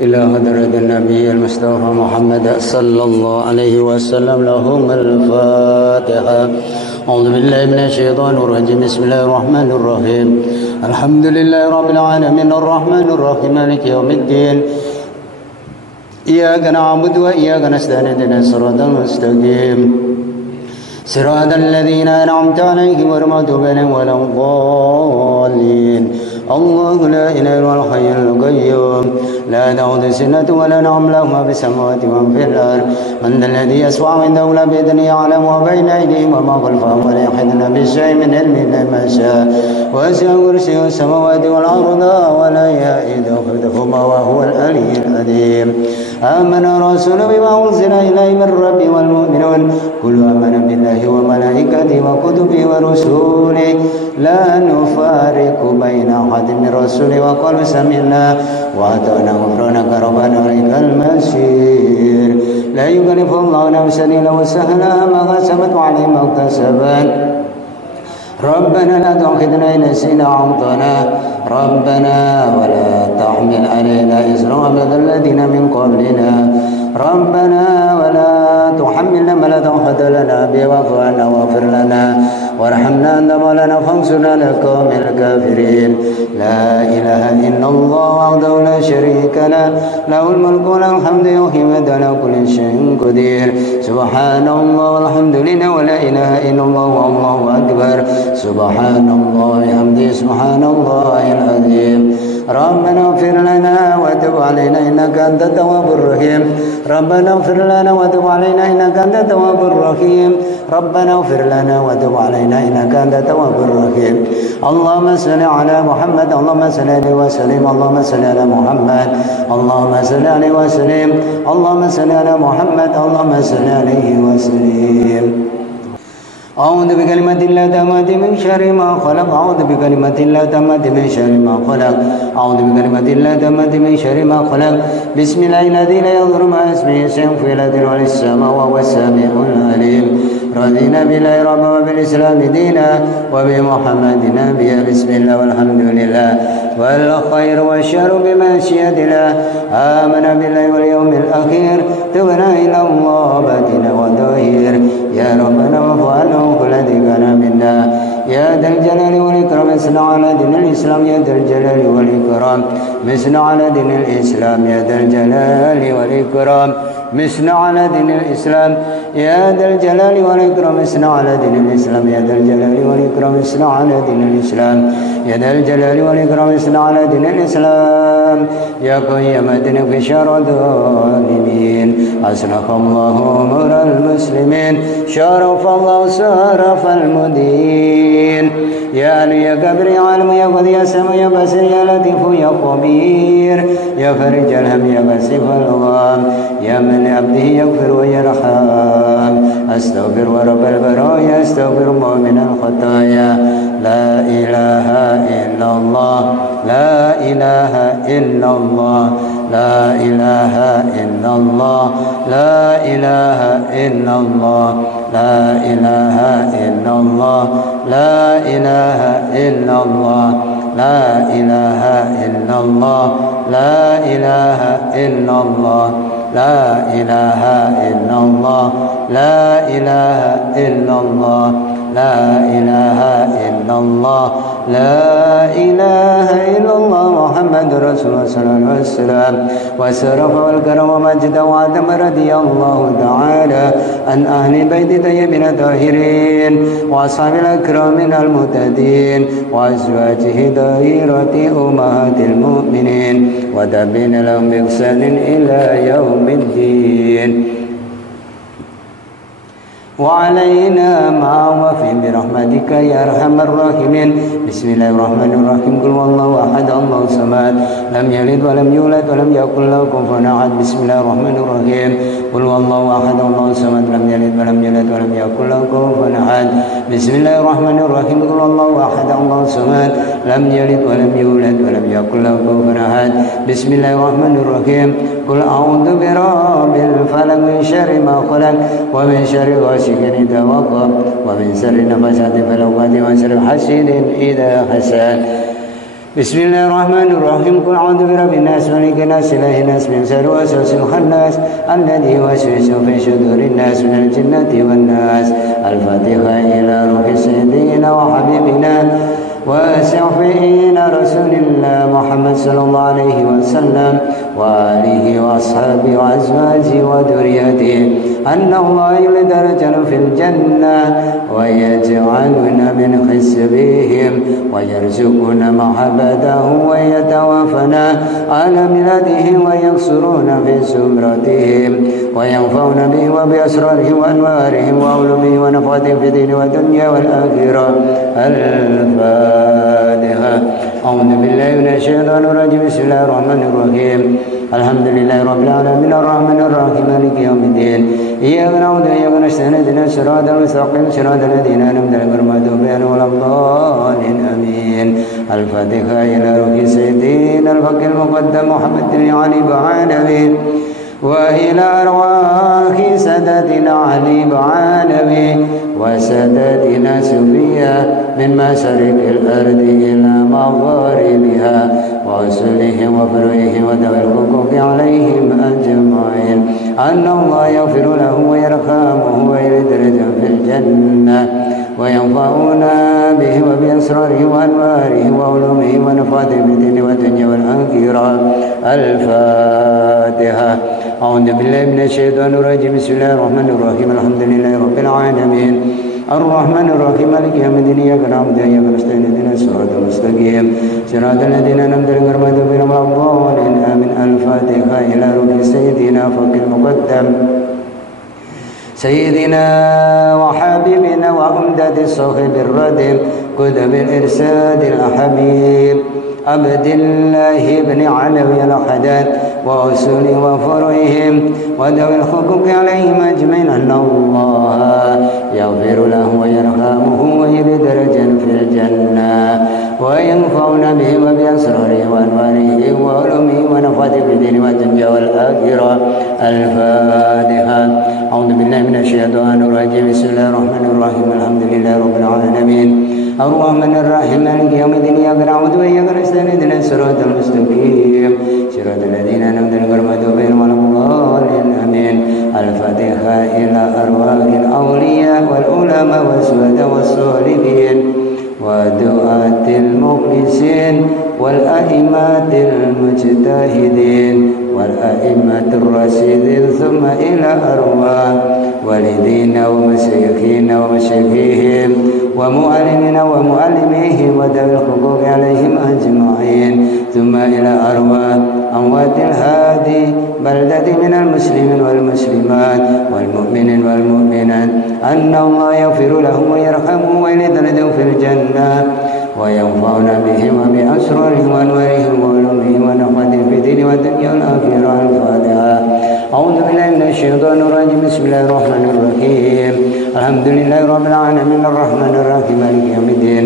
إلى حضرة النبي المصطفى محمد صلى الله عليه وسلم. لهم الفاتحة. أعوذ بالله من الشيطان الرجيم. بسم الله الرحمن الرحيم. الحمد لله رب العالمين الرحمن الرحيم مالك يوم الدين. إياك نعبد وإياك نستعين اهدنا الصراط المستقيم صراط الذين أنعمت عليهم غير المغضوب عليهم ولا الضالين. الله لا إله إلا هو الحي القيوم لا تأخذه سنة ولا نوم له ما في السماوات وما في الأرض. من ذا الذي يشفع عنده إلا بإذنه يعلم ما بين أيديهم وما خلفهم ولا يحيطون بشيء من علمه إلا ما شاء. وسع كرسيه السماوات والأرض ولا يئوده حفظهما وهو العلي العظيم. آمن الرسول بما أنزل إليه من ربه والمؤمنون كل آمن بالله وملائكته وكتبه ورسله لا نفارق بين أحد من رسله وقالوا سمعنا وأطعنا غفرانك ربنا وإليك المصير. لا يكلف الله نفسا إلا وسعها ما كسبت وعليها ما اكتسبت. ربنا لا تؤاخذنا إن نسينا أو أخطأنا ربنا ولا تحمل علينا إصرا كما الذين من قبلنا ربنا ولا تحملنا ما لا طاقة لنا به واعف عنا واغفر لنا وارحمنا أنت مولانا فانصرنا على القوم الكافرين. لا إله إلا الله وحده لا شريك له له الملك وله الحمد يحيي ويميت على كل شيء قدير. سبحان الله والحمد لله ولا إله إلا الله والله أكبر. سبحان الله وبحمده سبحان الله العظيم. ربنا اغفر لنا وتب علينا إنك أنت التواب الرحيم. ربنا اغفر لنا وتب علينا إنك أنت التواب الرحيم. ربنا اغفر لنا وتب علينا إنك أنت التواب الرحيم. اللهم صل على محمد اللهم صل عليه وسلم اللهم صل على محمد اللهم صل عليه وسلم اللهم صل على محمد اللهم صل عليه وسلم. أعوذ بكلمات الله التامات من شر ما خلق. أعوذ بكلمات الله التامات من شر ما خلق. أعوذ بكلمات الله التامات من شر ما خلق. بسم الله الذي لا يضر مع اسمه شيء في الأرض ولا السماء وهو السميع العليم. رضينا بالله ربا وبالإسلام دينا وبمحمد نبيا. بسم الله والحمد لله والخير والشر بمشيئة الله. آمن بالله واليوم الأخير تبنا إلى الله باتنا وظاهر. يا ربنا وفعلنا كل ذي كان منا يا ذا الجلال والإكرام. مثنى على دين الإسلام يا ذا الجلال والإكرام. مثنى على دين الإسلام يا ذا الجلال والإكرام. مثنى على دين الإسلام يا ذا الجلال والإكرام. مثنى على دين الإسلام يا ذا الجلال والإكرام. مثنى على دين الإسلام يا ذا الجلال والإكرام. مثنى على دين الإسلام يا قيم الدين في شر الظالمين. أصلح الله أمور المسلمين شرف الله شرف المدين. يا علي يا كبير يا عالم يا قدير يا سميع يا بصير يا لطيف يا خبير يا فرج الهم يا كاشف الغم يا من عبده يغفر ويرحم. أستغفر رب البرايا أستغفر الله من الخطايا. لا إله إلا الله لا إله إلا الله لا إله إلا الله لا إله إلا الله لا إله إلا الله لا إله إلا الله لا إله إلا الله لا إله إلا الله لا إله إلا الله لا إله إلا الله لا إله إلا الله لا إله إلا الله محمد رسول الله صلى الله عليه وسلم. وسرف والكرم ومجد وعدم رضي الله تعالى عن أهل بيت طيبين الطاهرين وأصحاب الأكرام المهتدين وأزواجه طاهرات أمهات المؤمنين وتابعين لهم بإحسان إلى يوم الدين. وعلينا معه برحمتك يا أرحم الراحمين. بسم الله الرحمن الرحيم. قل هو الله أحد الله الصمد لم يلد ولم يولد ولم يكن له كفوا أحد. بسم الله الرحمن الرحيم. قل هو الله أحد الله الصمد لم يلد ولم يولد ولم يكن له كفوا أحد. بسم الله الرحمن الرحيم. قل هو الله أحد الله الصمد لم يلد ولم يولد ولم يكن له كفوا أحد. بسم الله الرحمن الرحيم. قل أعوذ برب الفلق من شر ما خلق ومن شر غاسق إذا وقب ومن شر النفاثات في العقد ومن شر حاسد إذا حسد. بسم الله الرحمن الرحيم قل أعوذ برب الناس ملك الناس إله الناس من شر الوسواس الخناس الذي يوسوس في صدور الناس من الجنة والناس. الفاتحة إلى روح سيدنا وحبيبنا وشفيعنا رسول الله محمد صلى الله عليه وسلم وآله وأصحابه وأزواجه وذريته أن الله يدرجنا في الجنة ويجعلنا من حسبهم ويرزقنا محبته ويتوفنا على ملتهم ويكسرون في زمرتهم وينفعنا به وبأسرارهم وأنوارهم وعلومهم ونفعتهم في الدين والدنيا والآخرة. الفاتحة. أعوذ بالله من الشيطان الرجيم. بسم الله الرحمن الرحيم. الحمد لله رب العالمين الرحمن الرحيم مالك يوم الدين. إياك نعبد وإياك نستعين اهدنا الصراط المستقيم صراط الذين أنعمت عليهم غير المغضوب عليهم ولا الضالين آمين. الفاتحة إلى روح سيدنا الفقيه المقدم محمد بن علي بعالمي وإلى أرواح سادتنا علي بعالمي وسادتنا سفيا من مشارق الأرض إلى مغاربها وأصولهم وفروعهم وذوي الحقوق عليهم أجمعين أن الله يغفر لهم ويرحمهم ويدرجهم في الجنة وينفعنا به وبأسرارهم وأنوارهم وعلومهم ونفعتهم في الدين والدنيا والآخرة. الفاتحة. أعوذ بالله من الشيطان الرجيم. بسم الله الرحمن الرحيم. الحمد لله رب العالمين الرحمن الرحيم مالك يوم الدين إياك نعبد وإياك نستعين اهدنا الصراط المستقيم صراط الذين أنعمت عليهم غير المغضوب عليهم ولا الضالين آمين. الفاتحة إلى روح سيدنا فقيه المقدم سيدنا وحبيبنا وعمدة الصاحب الردم قدم الإرشاد الحبيب عبد الله بن علوي الأحداد وأصول وفروعهم وذوي الحقوق عليهم أجمعين أن الله يغفر لهم ويرحمهم ويدرجا في الجنة وينفعنا به وبأسراره وأنواره وعلومه ونفعته في الدين والدنيا والآخرة. الفاتحة. أعوذ بالله من الشيطان الرجيم. بسم الله الرحمن الرحيم. الحمد لله رب العالمين الرحمن الرحيم مالك يوم الدين إياك نعبد وإياك نستعين اهدنا الصراط المستقيم صراط الذين أنعمت عليهم غير المغضوب عليهم ولا الضالين آمين. الفاتحة إلى أرواح الأولياء والعلماء والشهداء والصالحين ودعاة المخلصين والأئمة المجتهدين والأئمة الراشدين ثم إلى أرواح والدينا ومشايخنا ومشايخهم ومعلمنا ومعلميهم وذوي الحقوق عليهم أجمعين ثم إلى أرواح أموات هذه بلدة من المسلمين والمسلمات والمؤمنين والمؤمنات أن الله يغفر لهم ويرحمهم ويدخلهم في الجنة وينفعنا بهم وبأسرارهم وأنوارهم وعلومهم ونفعتهم في الدين والدنيا والآخرة. الفاتحة. أعوذ بالله من الشيطان الرجيم. بسم الله الرحمن الرحيم. الحمد لله رب العالمين الرحمن الرحيم مالك يوم الدين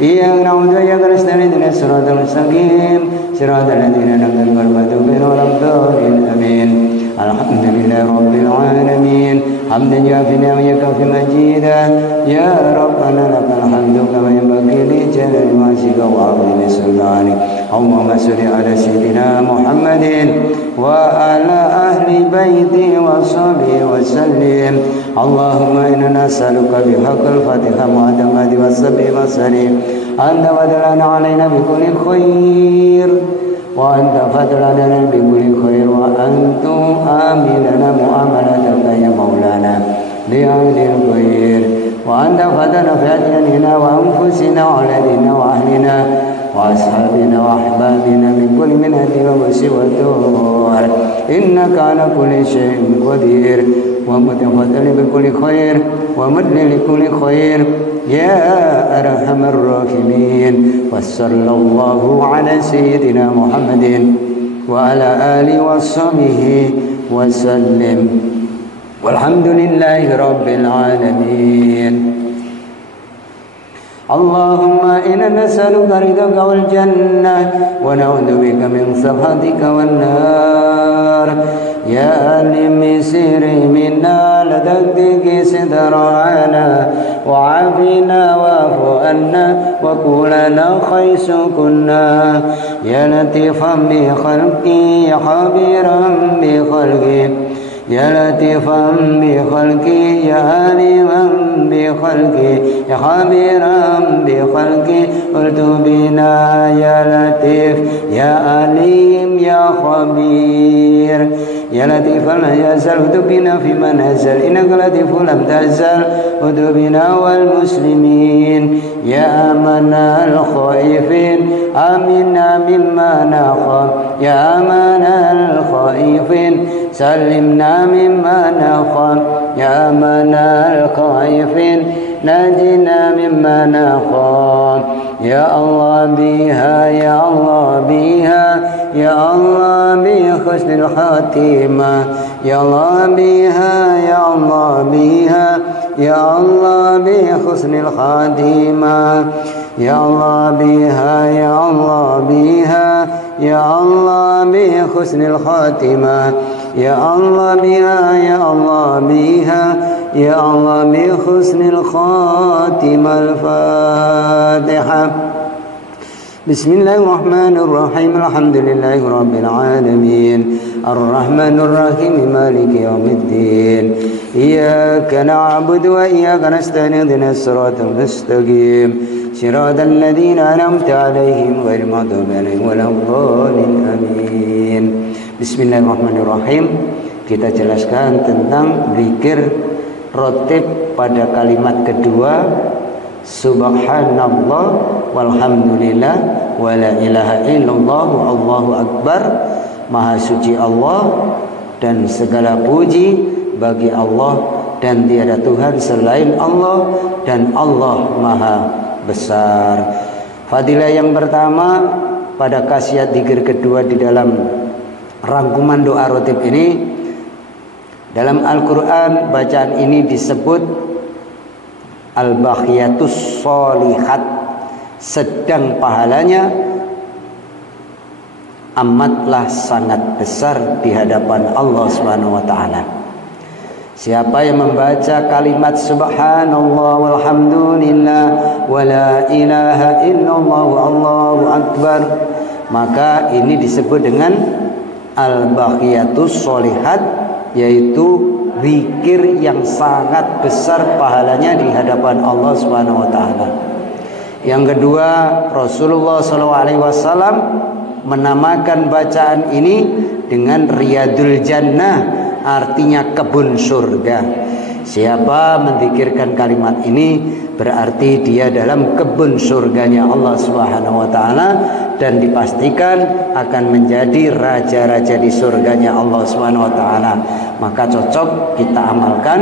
إياك نعبد وإياك نستعين اهدنا الصراط المستقيم صراط الذين أنعمت عليهم غير المغضوب عليهم ولا الضالين آمين. الحمد لله رب العالمين حمدا يوافي ويكافي مجيدا يا ربنا لك الحمد كما ينبغي لجلال وجهك وعظيم سلطانك. اللهم صل على سيدنا محمد وعلى أهل بيته وصحبه وسلم. اللهم إنا نسألك بحق الفاتحة معتمد والصبر والسليم أن تفضلنا علينا بكل خير وأن تفضلنا بكل خير وأن تؤمننا معاملتك يا مولانا بأهل الخير وأن تفضلنا في أدياننا وأنفسنا وأولادنا وأهلنا وأصحابنا وأحبابنا من كل منهة ومصيبة إنك على كل شيء قدير ومتفضل بكل خير ومدل لكل خير يا أرحم الراحمين. وصلى الله على سيدنا محمد وعلى آله وصحبه وسلم والحمد لله رب العالمين. اللهم إنا نسألك رضاك والجنة ونعوذ بك من سخطك والنار يا علم سيري منا لتكتك سترعنا وعافنا واعف عنا وكلنا خيس كنا يا لطيفا بخلقي يا خبيرا بخلقي يا لطيفا بخلقي يا عليما بخلقي يا خبيرا بخلقي قلت بنا يا لطيف يا عليم يا خبير يا لطيفا لا يزال قلت بنا فيما نزل إنك لطيف لم تزل قلت بنا والمسلمين يا أمنا الخائفين آمنا مما نخاف يا أمنا الخائفين سلمنا مما نخاف يا أمنا الخائفين نجنا مما نخاف يا الله بها يا الله بها يا الله بحسن الخاتمة يا الله بها يا الله بها يا الله بحسن الخاتمة يا الله بها يا الله بها يا الله بحسن الخاتمة يا الله بها يا الله بها يا الله بحسن الخاتمة الفاتحة بسم الله الرحمن الرحيم الحمد لله رب العالمين الرحمن الرحيم مالك يوم الدين إياك نعبد وإياك نستعين اهدنا الصراط المستقيم صراط الذين أنعمت عليهم غير المغضوب عليهم ولا الضالين آمين. Bismillahirrahmanirrahim. Kita jelaskan tentang zikir rotib pada kalimat kedua, subhanallah walhamdulillah wala ilaha illallah wallahu akbar. Maha suci Allah dan segala puji bagi Allah dan tiada Tuhan selain Allah dan Allah maha besar. Fadilah yang pertama pada khasiat zikir kedua di dalam rangkuman doa rotib ini, dalam Al-Quran bacaan ini disebut al-baqiyatus sholihat, sedang pahalanya amatlah sangat besar di hadapan Allah Subhanahu wa taala. Siapa yang membaca kalimat subhanallah walhamdulillah wala ilaha illallah wallahu akbar, maka ini disebut dengan al-baqiyatus sholihat, yaitu zikir yang sangat besar pahalanya di hadapan Allah Subhanahu wa taala. Yang kedua, Rasulullah SAW menamakan bacaan ini dengan Riyadul Jannah, artinya kebun surga. Siapa menzikirkan kalimat ini berarti dia dalam kebun surganya Allah Subhanahu wa taala dan dipastikan akan menjadi raja-raja di surganya Allah Subhanahu wa taala. Maka cocok kita amalkan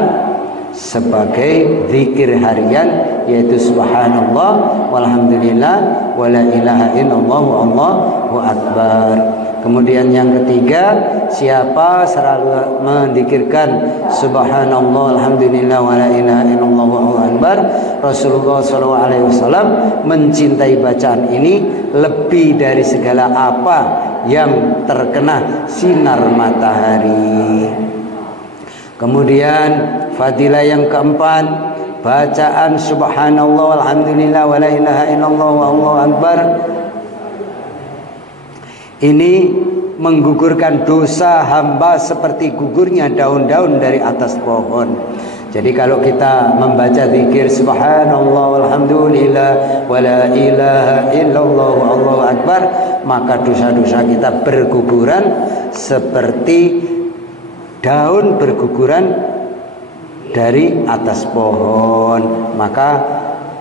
sebagai zikir harian, yaitu subhanallah walhamdulillah wala ilaha illallah wallahu akbar. Kemudian yang ketiga, siapa selalu menzikirkan subhanallah alhamdulillah wala ilaha illallah wallahu akbar, Rasulullah SAW mencintai bacaan ini lebih dari segala apa yang terkena sinar matahari. Kemudian fadilah yang keempat, bacaan subhanallah alhamdulillah wala ilaha illallah wallahu akbar ini menggugurkan dosa hamba seperti gugurnya daun-daun dari atas pohon. Jadi kalau kita membaca zikir subhanallah walhamdulillah wala ilaha illallah wallahu akbar, maka dosa-dosa kita berguguran seperti daun berguguran dari atas pohon. Maka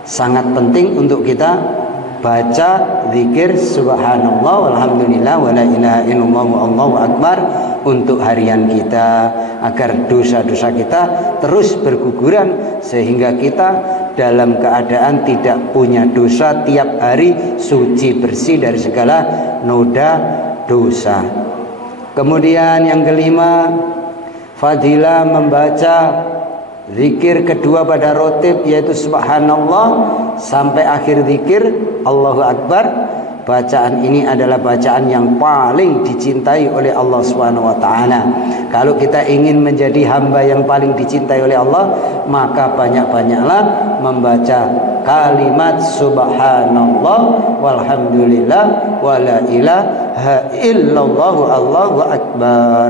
sangat penting untuk kita baca zikir subhanallah walhamdulillah wala ilaha illallah wallahu akbar untuk harian kita, agar dosa-dosa kita terus berguguran sehingga kita dalam keadaan tidak punya dosa, tiap hari suci bersih dari segala noda dosa. Kemudian yang kelima, fadilah membaca Zikir kedua pada rotib yaitu subhanallah sampai akhir zikir Allahu Akbar. Bacaan ini adalah bacaan yang paling dicintai oleh Allah Subhanahu wa taala. Kalau kita ingin menjadi hamba yang paling dicintai oleh Allah, maka banyak-banyaklah membaca kalimat subhanallah walhamdulillah wala ilaha illallah Allahu akbar.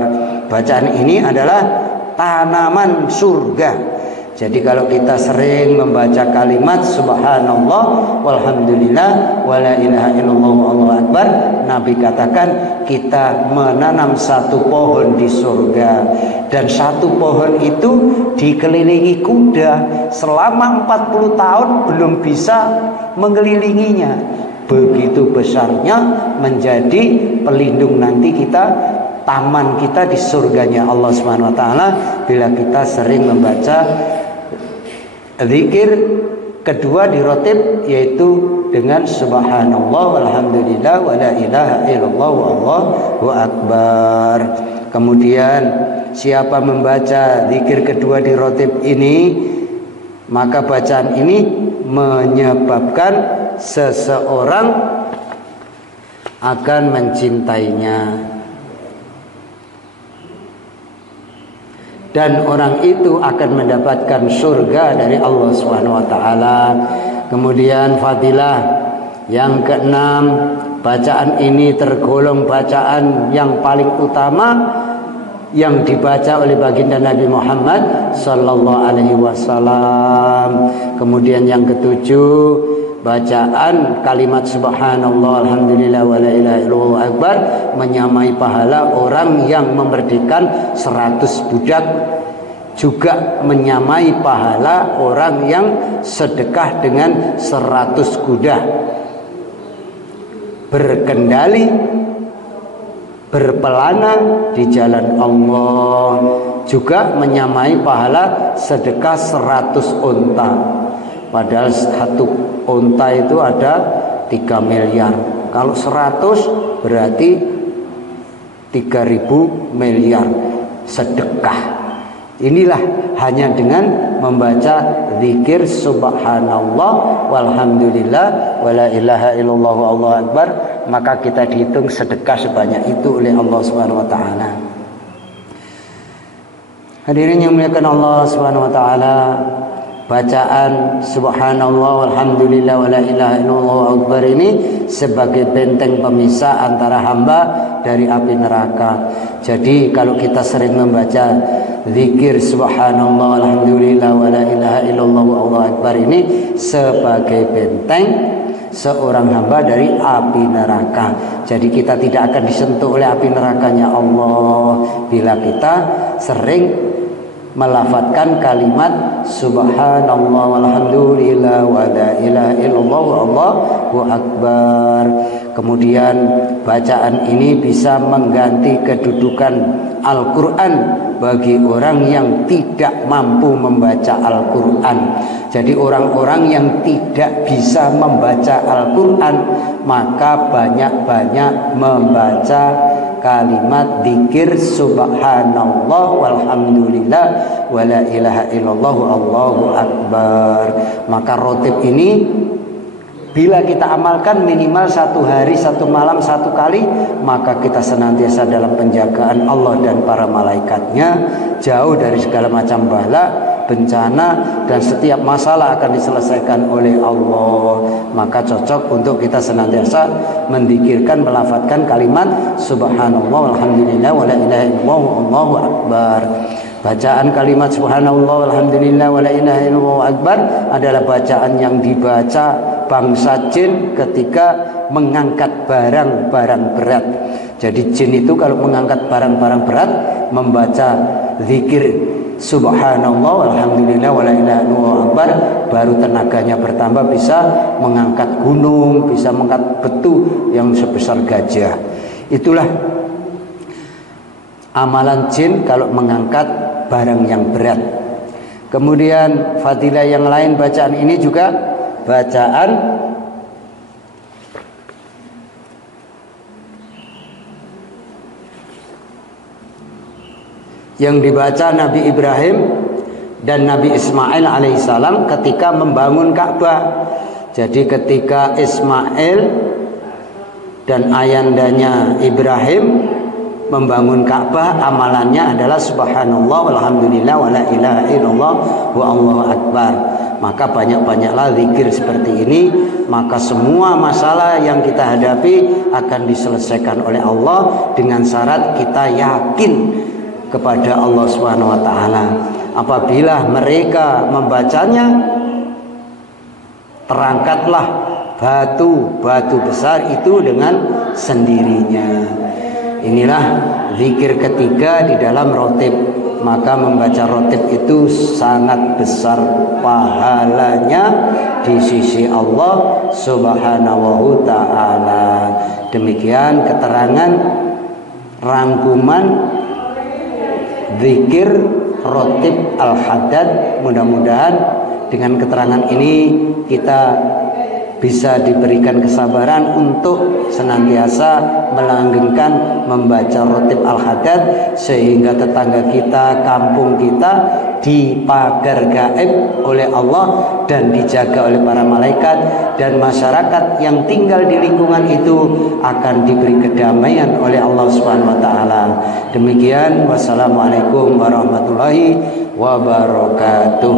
Bacaan ini adalah tanaman surga. Jadi kalau kita sering membaca kalimat subhanallah walhamdulillah wala ilaha illallah Allahu akbar, Nabi katakan kita menanam satu pohon di surga, dan satu pohon itu dikelilingi kuda selama 40 tahun belum bisa mengelilinginya. Begitu besarnya menjadi pelindung nanti kita, taman kita di surganya Allah Subhanahu wa taala bila kita sering membaca zikir kedua di rotib yaitu dengan subhanallah walhamdulillah wala ilaha illallah wallahu akbar. Kemudian siapa membaca zikir kedua di rotib ini, maka bacaan ini menyebabkan seseorang akan mencintainya, dan orang itu akan mendapatkan surga dari Allah Subhanahu wa taala. Kemudian fadilah yang keenam, bacaan ini tergolong bacaan yang paling utama yang dibaca oleh baginda Nabi Muhammad sallallahu alaihi wasallam. Kemudian yang ketujuh, bacaan kalimat subhanallah alhamdulillah wala ilaha illallah akbar menyamai pahala orang yang memerdekakan 100 budak, juga menyamai pahala orang yang sedekah dengan 100 kuda berkendali berpelana di jalan Allah, juga menyamai pahala sedekah 100 unta. Padahal satu unta itu ada 3 miliar. Kalau 100 berarti 3.000 miliar sedekah. Inilah hanya dengan membaca zikir subhanallah walhamdulillah wala ilaha illallah Allahu akbar, maka kita dihitung sedekah sebanyak itu oleh Allah Subhanahu wa taala. Hadirin yang muliakan Allah Subhanahu wa taala, bacaan subhanallah walhamdulillah wala ilaha illallah akbar ini sebagai benteng pemisah antara hamba dari api neraka. Jadi kalau kita sering membaca zikir subhanallah alhamdulillah wala ilaha illallah Allahu akbar ini sebagai benteng seorang hamba dari api neraka. Jadi kita tidak akan disentuh oleh api nerakanya Allah bila kita sering melafadzkan kalimat subhanallah walhamdulillah wala ilaha illallah Allahu akbar. Kemudian bacaan ini bisa mengganti kedudukan Al-Quran bagi orang yang tidak mampu membaca Al-Quran. Jadi orang-orang yang tidak bisa membaca Al-Quran, maka banyak-banyak membaca kalimat zikir subhanallah walhamdulillah wala ilaha illallah Allahu akbar. Maka rotib ini bila kita amalkan minimal 1 hari 1 malam 1 kali, maka kita senantiasa dalam penjagaan Allah dan para malaikatnya, jauh dari segala macam bala, bencana, dan setiap masalah akan diselesaikan oleh Allah. Maka cocok untuk kita senantiasa mendikirkan, melafadzkan kalimat subhanallah walhamdulillah wala ilaha illallah Allahu akbar. Bacaan kalimat subhanallah walhamdulillah wala ilaha illallah akbar adalah bacaan yang dibaca bangsa jin ketika mengangkat barang-barang berat. Jadi jin itu kalau mengangkat barang-barang berat membaca zikir subhanallah walhamdulillah wala ilaha illallah akbar, baru tenaganya bertambah, bisa mengangkat gunung, bisa mengangkat batu yang sebesar gajah. Itulah amalan jin kalau mengangkat barang yang berat. Kemudian fadilah yang lain bacaan ini juga bacaan yang dibaca Nabi Ibrahim dan Nabi Ismail alaihissalam ketika membangun Ka'bah. Jadi ketika Ismail dan ayandanya Ibrahim membangun Ka'bah, amalannya adalah subhanallah walhamdulillah wala ilaha illallah wa Allahu akbar. Maka banyak-banyaklah zikir seperti ini, maka semua masalah yang kita hadapi akan diselesaikan oleh Allah dengan syarat kita yakin kepada Allah Subhanahu wa taala. Apabila mereka membacanya, terangkatlah batu besar itu dengan sendirinya. Inilah zikir ketiga di dalam rotib. Maka membaca rotib itu sangat besar pahalanya di sisi Allah Subhanahu ta'ala. Demikian keterangan rangkuman zikir rotib al-haddad. Mudah-mudahan dengan keterangan ini kita bisa diberikan kesabaran untuk senantiasa melanggengkan membaca rotib al-haddad, sehingga tetangga kita, kampung kita dipagar gaib oleh Allah dan dijaga oleh para malaikat, dan masyarakat yang tinggal di lingkungan itu akan diberi kedamaian oleh Allah Subhanahu wa taala. Demikian, wassalamualaikum warahmatullahi wabarakatuh.